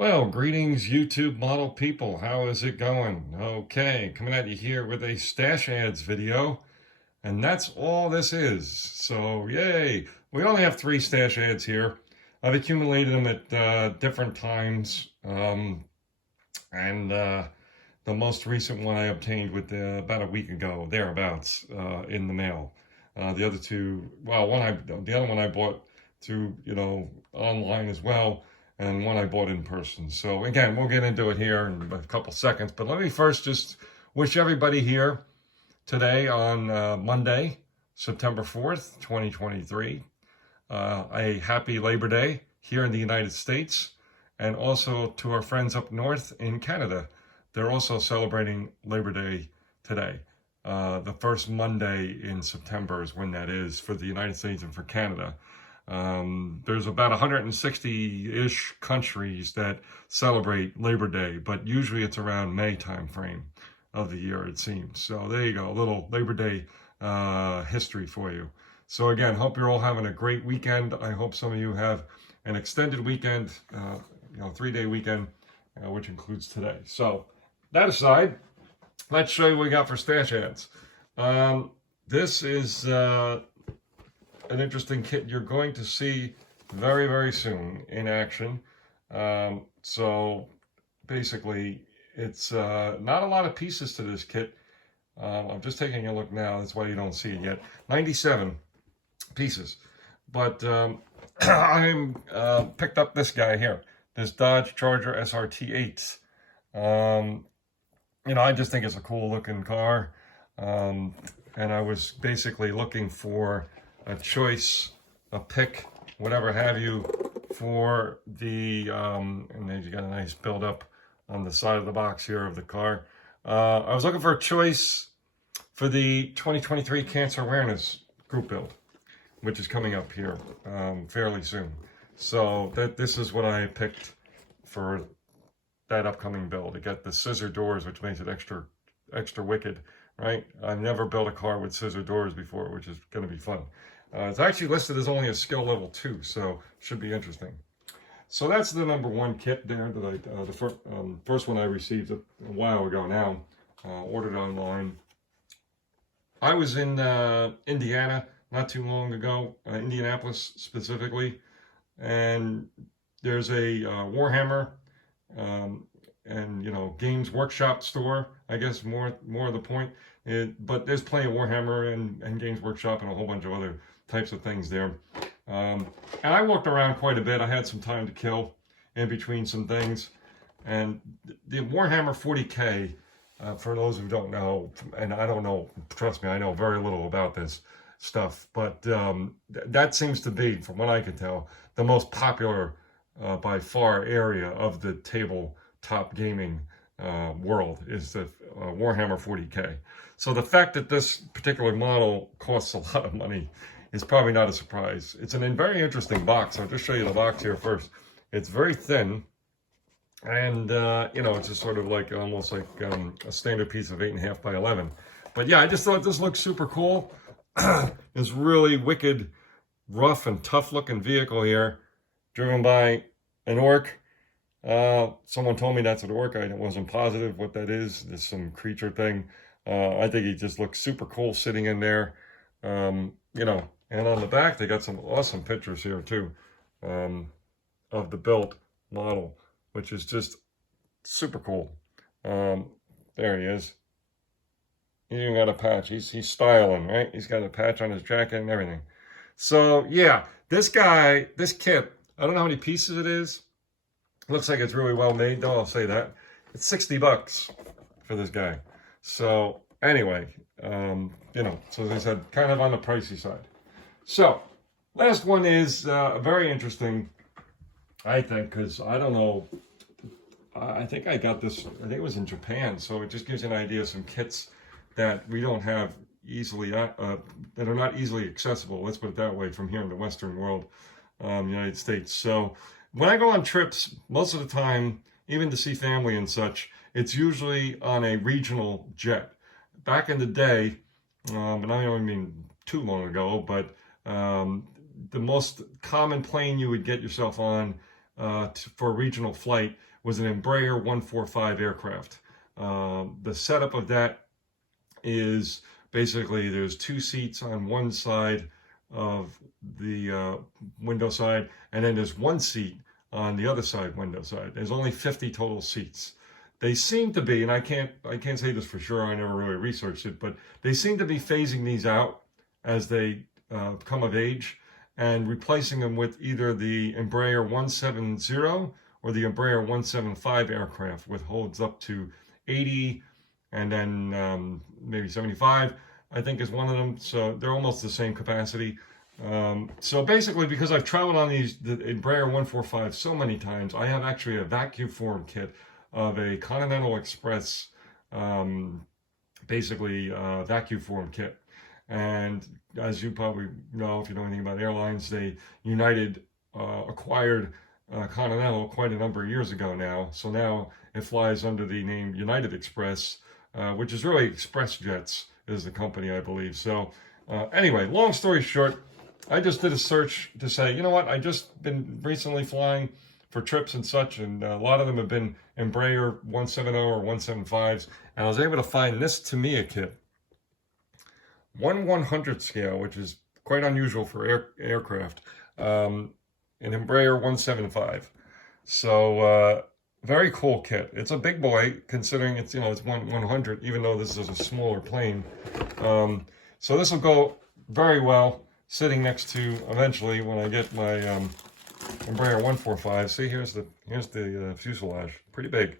Well, greetings, YouTube model people. How is it going? Okay, coming at you here with a stash ads video, and that's all this is. So, yay! We only have 3 stash ads here. I've accumulated them at different times, and the most recent one I obtained with about a week ago, thereabouts, in the mail. The other two, well, the other one I bought through, online as well, and one I bought in person. So again, we'll get into it here in a couple seconds. But let me first just wish everybody here today on Monday, September 4th, 2023, a happy Labor Day here in the United States, and also to our friends up north in Canada. They're also celebrating Labor Day today. The first Monday in September is when that is for the United States and for Canada. There's about 160-ish countries that celebrate Labor Day, but usually it's around May time frame of the year, it seems. So there you go, a little Labor Day history for you. So again, hope you're all having a great weekend. I hope some of you have an extended weekend, 3-day weekend, which includes today. So that aside, let's show you what we got for stash ads. This is an interesting kit you're going to see very, very soon in action. So basically, it's not a lot of pieces to this kit. I'm just taking a look now. That's why you don't see it yet. 97 pieces. But I picked up this guy here, this Dodge Charger SRT 8. I just think it's a cool looking car. And I was basically looking for a choice, a pick, whatever have you, for the, and then you got a nice build up on the side of the box here of the car. I was looking for a choice for the 2023 Cancer Awareness Group Build, which is coming up here fairly soon. So this is what I picked for that upcoming build. To get the scissor doors, which makes it extra wicked, right? I've never built a car with scissor doors before, which is going to be fun. It's actually listed as only a skill level 2, so should be interesting. So that's the number 1 kit there that the first one I received a while ago now, ordered online. I was in Indiana not too long ago, Indianapolis specifically, and there's a Warhammer and Games Workshop store, I guess more of the point. But there's plenty of Warhammer and Games Workshop and a whole bunch of other types of things there. And I walked around quite a bit. I had some time to kill in between some things. And the Warhammer 40K, for those who don't know, and I don't know, trust me, I know very little about this stuff, but that seems to be, from what I can tell, the most popular by far area of the tabletop gaming world is the Warhammer 40K. So the fact that this particular model costs a lot of money is probably not a surprise. It's a very interesting box. I'll just show you the box here first. It's very thin, and it's just sort of like almost like a standard piece of 8.5 by 11. But yeah, I just thought this looked super cool. This really wicked, rough and tough looking vehicle here, driven by an orc. Someone told me that's an orc. I wasn't positive what that is. There's some creature thing. I think he just looks super cool sitting in there. And on the back, they got some awesome pictures here too, of the built model, which is just super cool. There he is. He even got a patch. He's styling, right? He's got a patch on his jacket and everything. So yeah, this kit, I don't know how many pieces it is. Looks like it's really well made though, I'll say that. It's 60 bucks for this guy. So anyway, so as I said, kind of on the pricey side. So last one is very interesting, I think, because I don't know, I think I got this, I think it was in Japan, so it just gives you an idea of some kits that we don't have easily, that are not easily accessible, let's put it that way, from here in the Western world, United States. So when I go on trips, most of the time, even to see family and such, it's usually on a regional jet. Back in the day, and I don't mean too long ago, but the most common plane you would get yourself on for regional flight was an Embraer 145 aircraft. The setup of that is basically there's 2 seats on one side of the window side, and then there's 1 seat on the other side window side. There's only 50 total seats. They seem to be, and I can't say this for sure, I never really researched it, but they seem to be phasing these out as they come of age and replacing them with either the Embraer 170 or the Embraer 175 aircraft, which holds up to 80 and then maybe 75, I think is one of them. So they're almost the same capacity. So basically, because I've traveled on the Embraer 145 so many times, I have actually a vacuum form kit of a Continental Express, vacuum form kit. And as you probably know, if you know anything about airlines, United acquired Continental quite a number of years ago now. So now it flies under the name United Express, which is really Express Jets is the company, I believe. So anyway, long story short, I just did a search to say, you know what, I just been recently flying for trips and such, and a lot of them have been Embraer 170 or 175s, and I was able to find this Tamiya kit. 1/100 scale, which is quite unusual for aircraft, an Embraer 175. So very cool kit. It's a big boy considering it's, you know, it's 1/100, even though this is a smaller plane. So this will go very well sitting next to, eventually, when I get my Embraer 145. See, here's the fuselage, pretty big.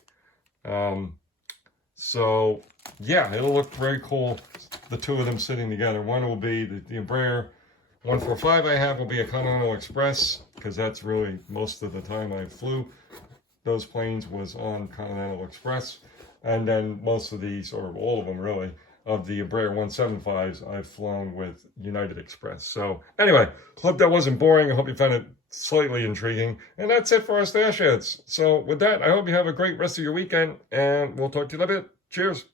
So yeah, it'll look very cool, the two of them sitting together. One will be the Embraer 145 I have will be a Continental Express, because that's really most of the time I flew those planes was on Continental Express. And then most of these, or all of them really, of the Embraer 175s I've flown with United Express. So anyway, hope that wasn't boring. I hope you found it slightly intriguing. And that's it for our stash ads. So with that, I hope you have a great rest of your weekend, and we'll talk to you in a bit. Cheers.